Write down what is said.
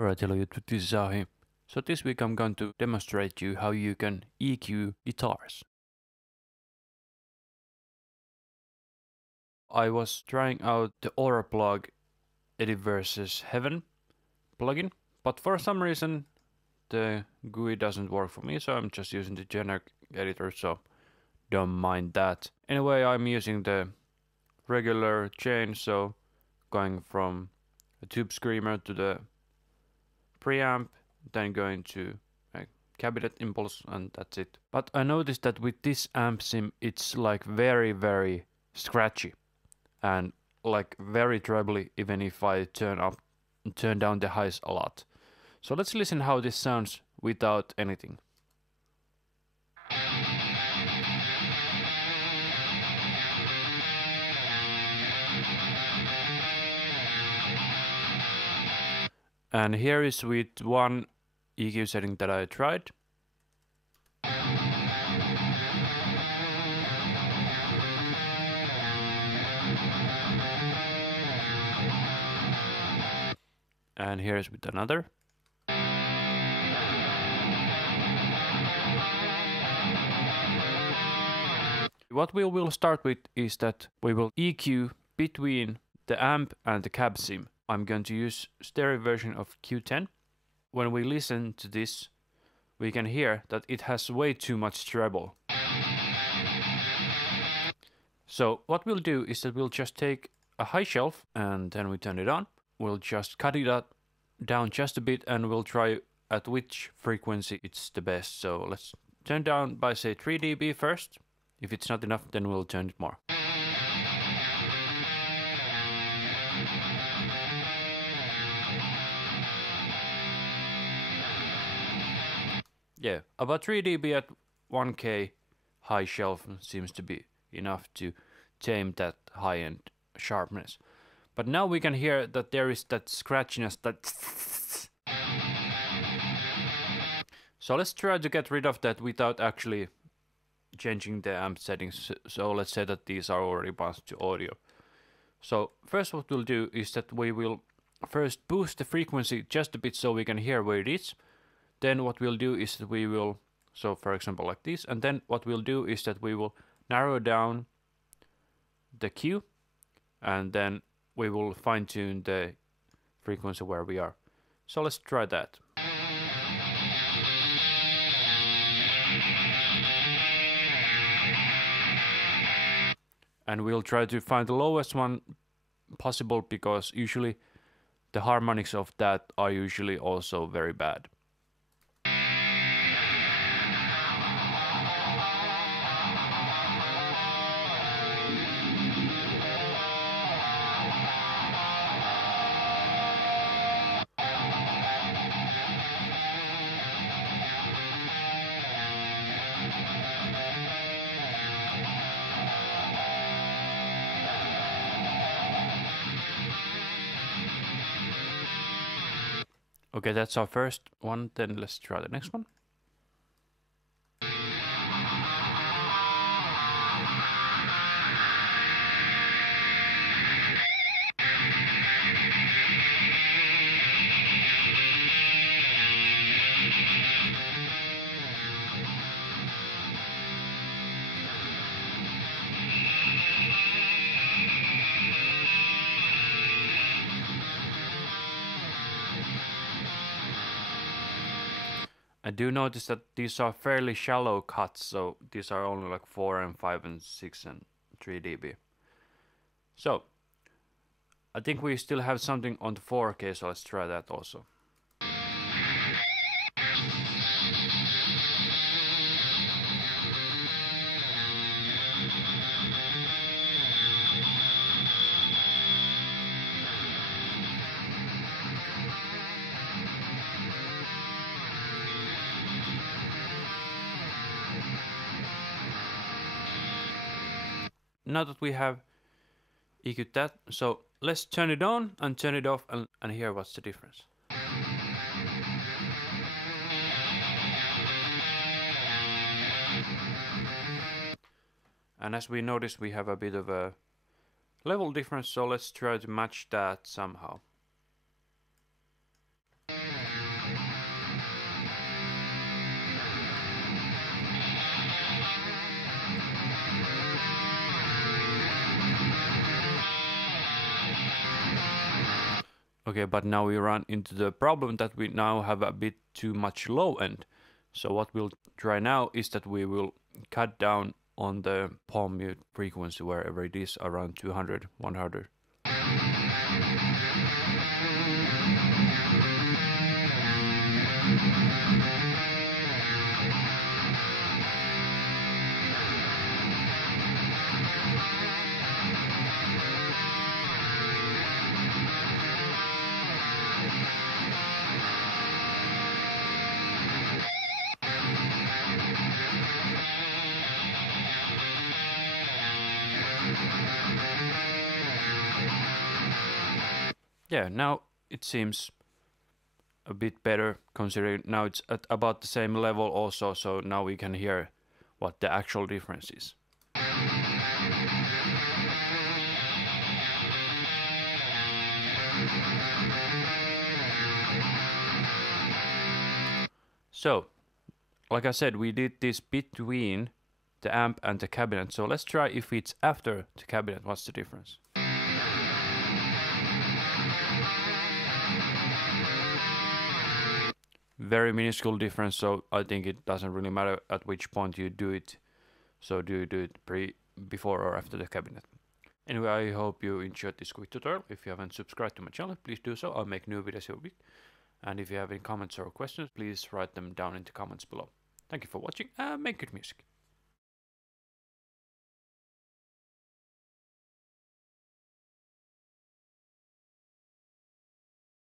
Alright, hello YouTube, this is Ahi. So this week I'm going to demonstrate you how you can EQ guitars. I was trying out the Aura plug Edit vs Heaven plugin, but for some reason the GUI doesn't work for me, so I'm just using the generic editor, so don't mind that. Anyway, I'm using the regular chain, so going from a tube screamer to the preamp, then going to a cabinet impulse, and that's it. But I noticed that with this amp sim it's like very scratchy and like very trebly even if I turn down the highs a lot. So let's listen how this sounds without anything. And here is with one EQ setting that I tried. And here is with another. What we will start with is that we will EQ between the amp and the cab sim. I'm going to use stereo version of Q10. When we listen to this, we can hear that it has way too much treble. So what we'll do is that we'll just take a high shelf and then we turn it on. We'll just cut it down just a bit and we'll try at which frequency it's the best. So let's turn down by say 3 dB first. If it's not enough, then we'll turn it more. Yeah, about 3 dB at 1K high shelf seems to be enough to tame that high-end sharpness. But now we can hear that there is that scratchiness, that so let's try to get rid of that without actually changing the amp settings. So let's say that these are already passed to audio. So first what we'll do is that we will first boost the frequency just a bit so we can hear where it is. Then what we'll do is that we will, so for example like this, and then what we'll do is that we will narrow down the Q and then we will fine tune the frequency where we are. So let's try that. And we'll try to find the lowest one possible because usually the harmonics of that are usually also very bad. Okay, that's our first one, then let's try the next one. I do notice that these are fairly shallow cuts, so these are only like 4 and 5 and 6 and 3 dB. So, I think we still have something on the 4K, so let's try that also. Now that we have EQ'd that, so let's turn it on and turn it off and hear what's the difference. And as we notice, we have a bit of a level difference, so let's try to match that somehow. Okay, but now we run into the problem that we now have a bit too much low end. So what we'll try now is that we will cut down on the palm mute frequency wherever it is around 200, 100. Yeah, now it seems a bit better considering now it's at about the same level also, so now we can hear what the actual difference is. So, like I said, we did this between the amp and the cabinet, so let's try if it's after the cabinet, what's the difference? Very minuscule difference, so I think it doesn't really matter at which point you do it. So do you do it before or after the cabinet? Anyway, I hope you enjoyed this quick tutorial. If you haven't subscribed to my channel, please do so. I'll make new videos every week. And if you have any comments or questions, please write them down in the comments below. Thank you for watching and make good music.